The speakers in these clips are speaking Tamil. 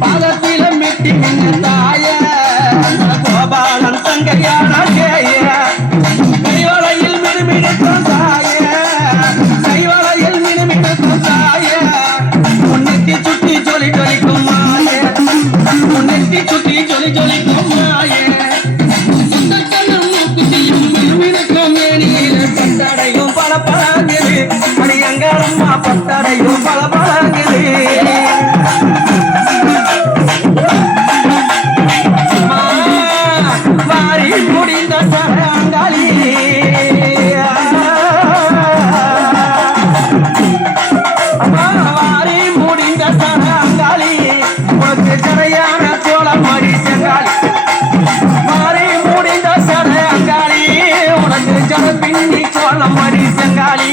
பாதத்தில மிட்டி மின்ன தாய கோபாலன் தங்கையான கைவளையில் மினுமினுக்கும் தாய கைவளையில் மினுமினுக்கும் தாய உன்னைக்கு சுத்தி ஜொலி ஜொலிக்கும் மாய உன்னைக்கு சுத்தி ஜொலி ஜொலிக்கும் மாய பத்தடையும் பல பழங்குது அடி அங்காரம்மா பத்தடையும் பல பழங்குது வாரி முடிந்த சரங்காளி வாரி முடிந்த சரங்காளி உனக்கு கரையான கோலம் மடி செங்காளி வாரி முடிந்த சரங்காளி உனக்கு ஜனப்பின்னி கோலம் மடி செங்காளி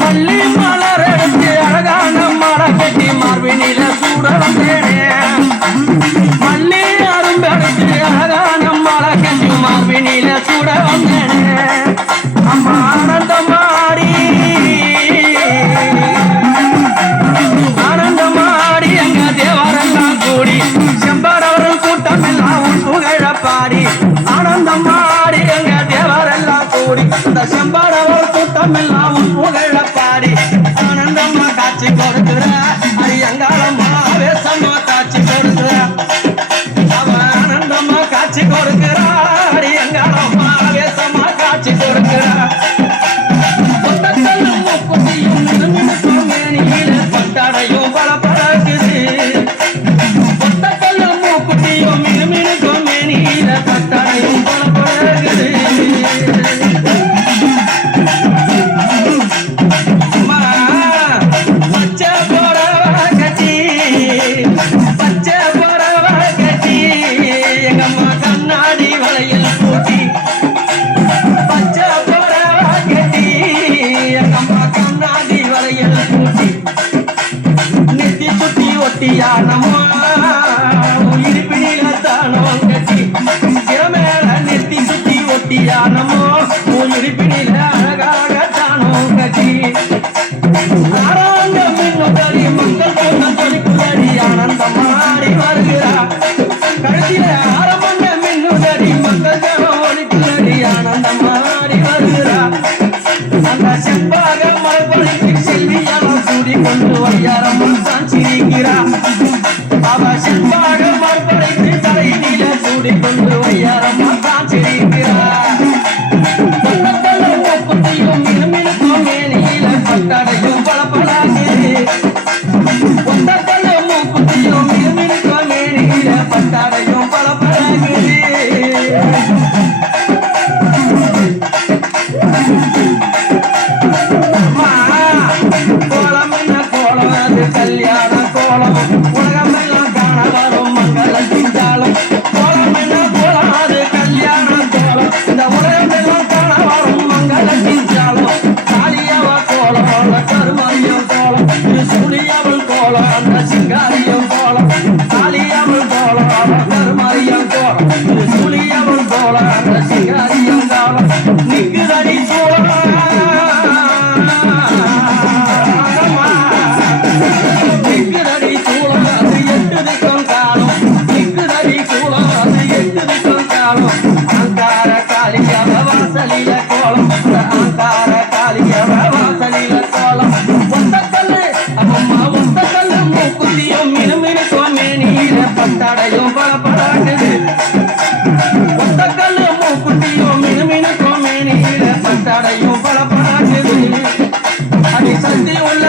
மல்லி மலர் எடுத்து அழகான மலை கட்டி மார்பினில சூட வந்தேனே மல்லி அரும்பெடுத்து அழகான மலை கட்டி மார்பினில சூட வந்தேனே அம்மா ஆனந்தமாடி ஆனந்தமாடி எங்க தேவரெல்லாம் கூடி செம்பரவர்கள் கூட்டம் எல்லாம் உன் புகழ பாடி ஆனந்தமாடி எங்க தேவரெல்லாம் கூடி இந்த செம்பரவர் கூட்டம் எல்லாம் உன் புகழ பாடி ஆனந்தம்மா காட்சி கொடுக்குற அரியங்காலம்மா வேசம்மா காட்சி கொடுக்குற அவ ஆனந்தம்மா காட்சி கொடுக்குற அரியங்காலம்மா வேசம்மா காட்சி கொடுக்குற பட்டடையும் பல பழகுது பொட்டக்கல்லும் மூக்குட்டியும் மினுமினுக்கும் மேனியில பட்டடையும் பல பழகுது பச்சை போறவ கட்டி பச்சை போறவ கட்டி எங்கம்மா கண்ணாடி வளையல் பூட்டி பச்சை போறவ கட்டி எங்கம்மா கண்ணாடி வளையல் பூட்டி நெத்தி சுட்டி ஒட்டியானம்மா உயிர்பிணில தானோ கட்டி மேல நெத்தி சுட்டி ஒட்டியானமோ உயிர்பிணில அழகாக தானோ கட்டி ஆராங்க மின்னுதடி மக்கள் பொண்ணம் தொழிக்குதடி ஆனந்தமாடி வருகிறா கழுத்தில ஆரமண்ண மின்னுதடி மக்கள் ஜனம் ஒழிக்குதடி ஆனந்தமாடி வருகிறா அந்த செம்பாக மறுபடிக்கு செல்வியாலும் சூடி கொண்டு வையாரம்மன் தான் சிரிக்கிறா அவ செம்பாக மறுபடிக்கு தலையில சூடி கொண்டு வையாரம்மன் தான் சிரிக்கிறா பட்டடையும் பல பழகுது பொட்டக்கல்லும் மூக்குத்தியும் மினுமினுக்கும் மேனியில பட்டடையும் பல பழகுது கோலம் என்ன கோலம் அது கல்யாண கோலம் உலகமெல்லாம் காண வரும் மங்களத்தின் ஜாலம் கோலம் என்ன கோலம் அது கல்யாண கோலம் இந்த உலகமெல்லாம் காண வரும் மங்களத்தின் ஜாலம் கருமரியம் கோலம் சுழியவள் கோலம் அந்த சிங்காரியம் கோலம் காளியவள் கோலம் கருமரியம் கோலம் சுழியவள் கோலம் அந்த சிங்காரியம் கோலம் நிக்குதடி சோழம் நிக்குதடி சூழம் அது எட்டு திக்கம் காலம் நிக்குதடி சூழம் அது எட்டு திக்கம் காலம் அங்கார காளியவ வாசலில கோலம் அங்கார காளியவ வாசலில கோலம் ஒத்தக்கல்லு அம்மா ஒத்தக்கல்லு மூக்குத்தியும் மினுமினுக்கும் மேனியில பட்டடையும் பல பழகுது ஒத்தக்கல்லு மூக்குத்தியும் மினுமினுக்கும் மேனியில பட்டடையும் பல பழகுது அடி சந்தி உள்ள